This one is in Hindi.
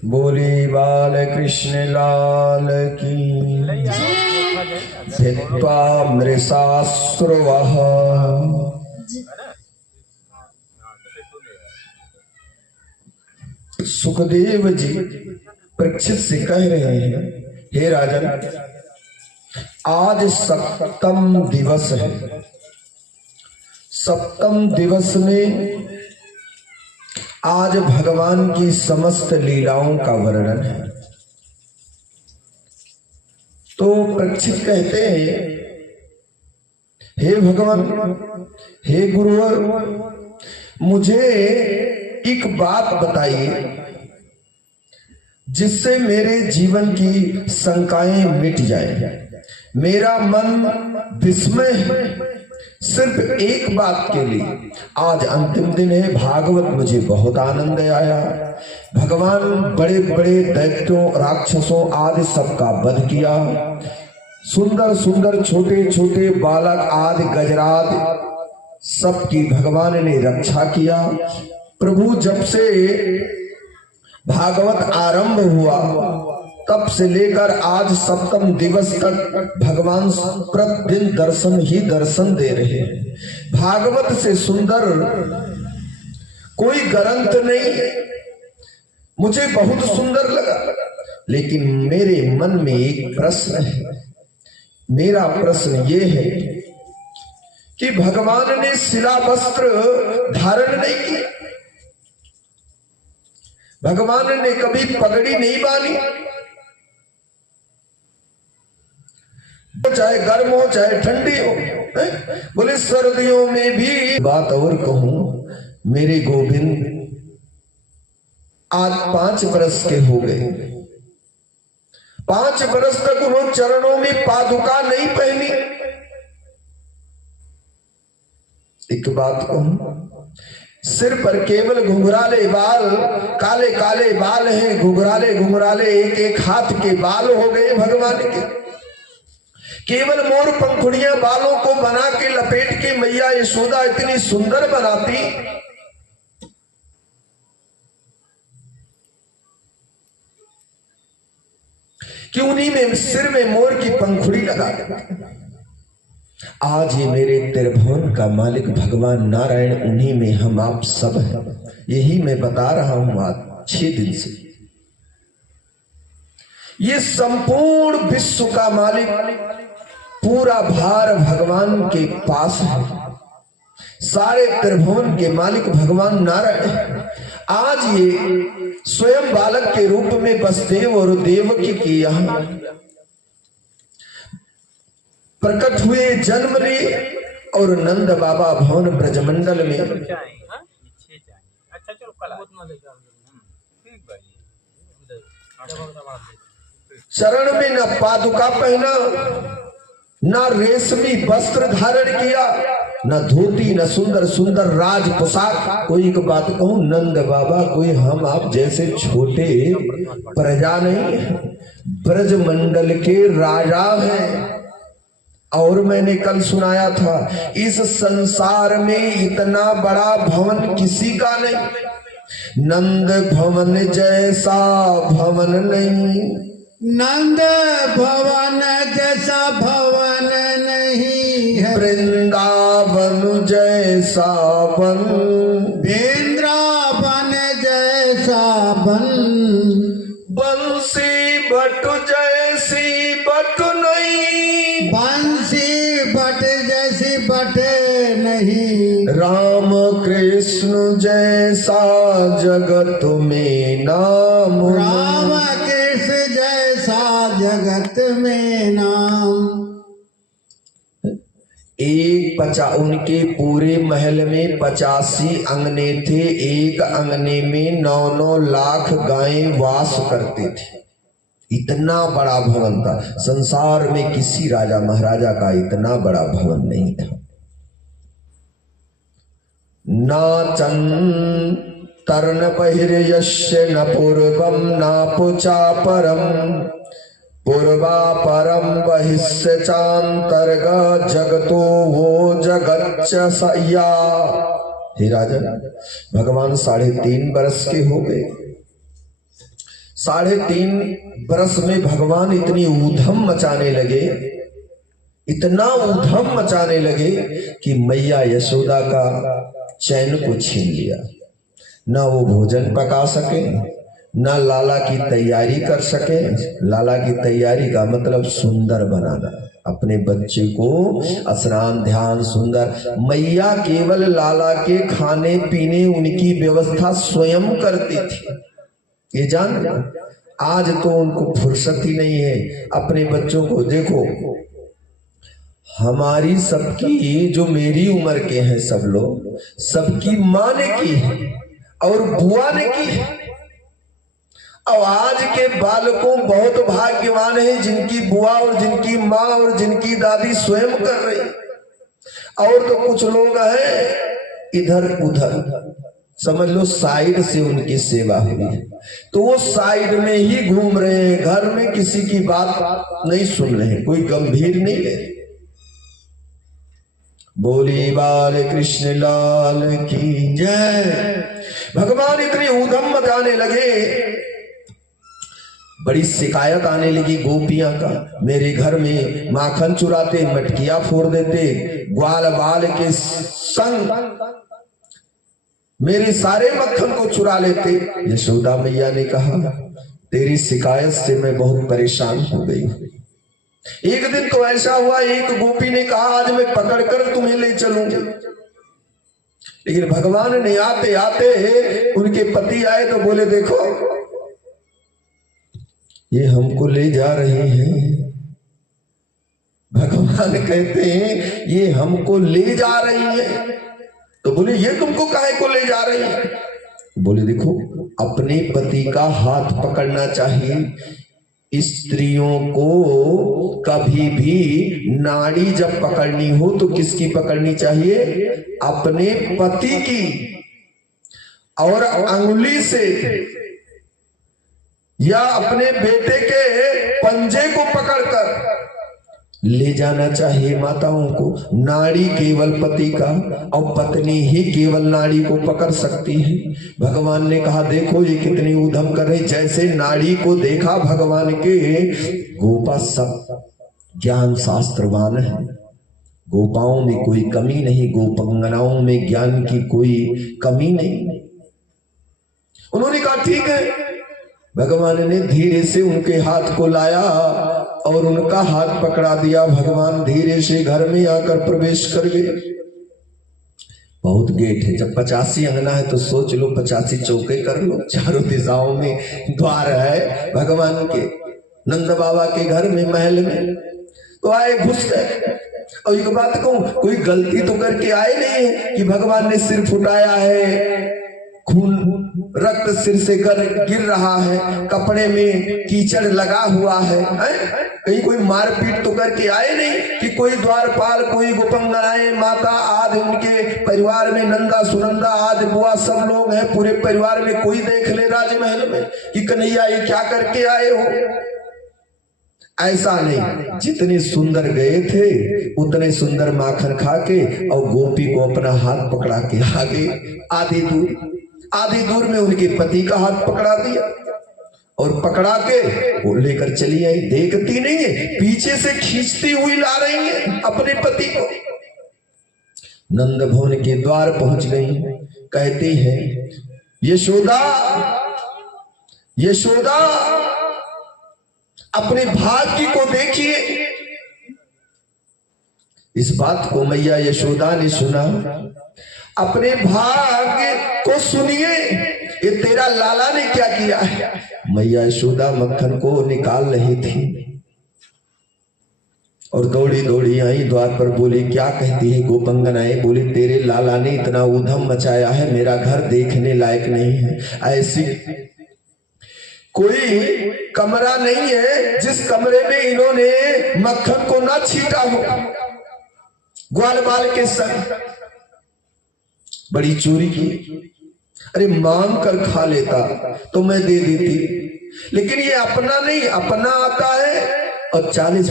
बोली बाल कृष्ण लाल की। भित्वा मृषाश्रुवः। सुखदेव जी परीक्षित से कह रहे हैं, हे राजन, आज सप्तम दिवस है। सप्तम दिवस में आज भगवान की समस्त लीलाओं का वर्णन है। तो परीक्षित कहते हैं, हे भगवान, हे गुरुवर, मुझे एक बात बताइए जिससे मेरे जीवन की शंकाएं मिट जाए। मेरा मन विस्मय है सिर्फ एक बात के लिए। आज अंतिम दिन है, भागवत मुझे बहुत आनंद आया। भगवान बड़े बड़े दैत्यों, राक्षसों आदि सबका वध किया। सुंदर सुंदर छोटे छोटे बालक आदि गजराज सबकी भगवान ने रक्षा किया। प्रभु जब से भागवत आरंभ हुआ तब से लेकर आज सप्तम दिवस तक भगवान प्रतिदिन दर्शन ही दर्शन दे रहे हैं। भागवत से सुंदर कोई ग्रंथ नहीं है। मुझे बहुत सुंदर लगा, लेकिन मेरे मन में एक प्रश्न है। मेरा प्रश्न ये है कि भगवान ने शिला वस्त्र धारण नहीं किया, भगवान ने कभी पगड़ी नहीं बांधी, चाहे गर्म हो चाहे ठंडी हो। बोले सर्दियों में भी। बात और कहूं, मेरे गोविंद आज 5 बरस के हो गए। 5 बरस तक उन्होंने चरणों में पादुका नहीं पहनी। एक बात कहूं, सिर पर केवल घुंघराले बाल, काले काले बाल हैं, घुंघराले घुंघराले एक एक हाथ के बाल हो गए भगवान के। केवल मोर पंखुड़ियां बालों को बना के लपेट के मैया यशोदा इतनी सुंदर बनाती। कि उन्हीं में सिर में मोर की पंखुड़ी लगा देती। आज ये मेरे त्रिभुवन का मालिक भगवान नारायण, उन्हीं में हम आप सब हैं। यही मैं बता रहा हूं आज 6 दिन से। ये संपूर्ण विश्व का मालिक, पूरा भार भगवान के पास है। सारे त्रिभुवन के मालिक भगवान नारायण। आज ये स्वयं बालक के रूप में वसुदेव और देवकी के यहाँ प्रकट हुए, जन्म लिए और नंद बाबा भवन ब्रजमंडल में चरण में न पादुका पहना, न रेशमी वस्त्र धारण किया, न धोती, न सुंदर सुंदर राज पोशाक। कोई एक बात कहूं, नंद बाबा कोई हम आप जैसे छोटे प्रजा नहीं, ब्रजमंडल के राजा हैं। और मैंने कल सुनाया था, इस संसार में इतना बड़ा भवन किसी का नहीं। नंद भवन जैसा भवन नहीं, नंद भवन जैसा भवन नहीं है। वृंदावन जैसा वन, वृंदावन जैसा वन। बंसी बट जैसी बट नहीं, बंसी बट जैसी बट नहीं। राम कृष्ण जैसा जगत में नाम, राम कृष्ण जैसा जगत में नाम। उनके पूरे महल में 85 अंगने थे। एक अंगने में 9-9 लाख गायें वास करते थे। इतना बड़ा भवन था। संसार में किसी राजा महाराजा का इतना बड़ा भवन नहीं था। नाचन तर्ण बहिर्यस्य न पूर्वम नापुचा परम, पूर्वा परम बहिष्य चांतर्ग जगतो वो जगच्च सया। हे राजन, भगवान 3.5 बरस के हो गए। 3.5 बरस में भगवान इतनी ऊधम मचाने लगे, इतना ऊधम मचाने लगे कि मैया यशोदा का चैन को छीन लिया। ना वो भोजन पका सके, ना लाला की तैयारी कर सके। लाला की तैयारी का मतलब सुंदर बनाना, अपने बच्चे को स्नान ध्यान सुंदर। मैया केवल लाला के खाने पीने उनकी व्यवस्था स्वयं करती थी, ये जान। आज तो उनको फुर्सत ही नहीं है। अपने बच्चों को देखो, हमारी सबकी, जो मेरी उम्र के हैं सब लोग, सबकी माँ ने की है और बुआ ने की है। और आज के बालकों बहुत भाग्यवान हैं जिनकी बुआ और जिनकी माँ और जिनकी दादी स्वयं कर रही। और तो कुछ लोग हैं इधर उधर, समझ लो साइड से उनकी सेवा हुई है, तो वो साइड में ही घूम रहे हैं, घर में किसी की बात नहीं सुन रहे हैं, कोई गंभीर नहीं है। बोली बाल कृष्ण लाल की जय। भगवान इतनी ऊधम मचाने लगे, बड़ी शिकायत आने लगी गोपियां का। मेरे घर में माखन चुराते, मटकियां फोड़ देते, ग्वाल बाल के संग मेरे सारे मक्खन को चुरा लेते। यशोदा मैया ने कहा, तेरी शिकायत से मैं बहुत परेशान हो गई। एक दिन तो ऐसा हुआ, एक गोपी ने कहा आज मैं पकड़कर तुम्हें ले चलूंगी, लेकिन भगवान ने आते आते उनके पति आए तो बोले देखो ये हमको ले जा रही हैं। भगवान कहते हैं ये हमको ले जा रही है, तो बोले ये तुमको काहे को ले जा रही है? बोले देखो, अपने पति का हाथ पकड़ना चाहिए। स्त्रियों को कभी भी नाड़ी जब पकड़नी हो तो किसकी पकड़नी चाहिए? अपने पति की। और अंगुली से या अपने बेटे के पंजे को पकड़कर ले जाना चाहिए माताओं को। नाड़ी केवल पति का और पत्नी ही केवल नाड़ी को पकड़ सकती है। भगवान ने कहा देखो ये कितनी उधम कर रही। जैसे नाड़ी को देखा भगवान के, गोपा सब ज्ञान शास्त्रवान है, गोपाओं में कोई कमी नहीं, गोपंगनाओं में ज्ञान की कोई कमी नहीं। उन्होंने कहा ठीक है। भगवान ने धीरे से उनके हाथ को लाया और उनका हाथ पकड़ा दिया। भगवान धीरे से घर में आकर प्रवेश कर गए। बहुत गेट है, जब 85 अंगना है तो सोच लो 85 चौके कर लो, चारों दिशाओं में द्वार है भगवान के। नंद बाबा के घर में, महल में तो आए, घुस गए। और एक बात कहूं, कोई गलती तो करके आए नहीं है कि भगवान ने सिर फुटाया है, खून रक्त सिर से गिर रहा है, कपड़े में कीचड़ लगा हुआ है, कहीं कोई मारपीट तो करके आए नहीं कि कोई द्वारपाल, कोई गोपंगनाएं, माता आदि उनके परिवार में, नंदा सुनंदा आदि बुआ सब लोग हैं, पूरे परिवार में कोई देख ले राजमहल में कि कन्हैया ये क्या करके आए हो। ऐसा नहीं, जितने सुंदर गए थे उतने सुंदर माखन खा के और गोपी को अपना हाथ पकड़ा के आगे आधी दूर में उनके पति का हाथ पकड़ा दिया और पकड़ा के वो लेकर चली आई। देखती नहीं है, पीछे से खींचती हुई ला रही है अपने पति को। नंद भवन के द्वार पहुंच गई। कहती है यशोदा, यशोदा अपने भाग्य को देखिए। इस बात को मैया यशोदा ने सुना। अपने भाग्य को सुनिए, ये तेरा लाला ने क्या किया है। मैया यशोदा मक्खन को निकाल रही थी और दौड़ी दौड़ी आई द्वार पर। बोली क्या कहती है गोपंगनाएं? बोली तेरे लाला ने इतना उधम मचाया है, मेरा घर देखने लायक नहीं है। ऐसी कोई कमरा नहीं है जिस कमरे में इन्होंने मक्खन को ना छीटा हो, ग्वाल बाल के संग। बड़ी चोरी की। अरे मांग कर खा लेता तो मैं दे देती, लेकिन ये अपना नहीं, अपना आता है और 40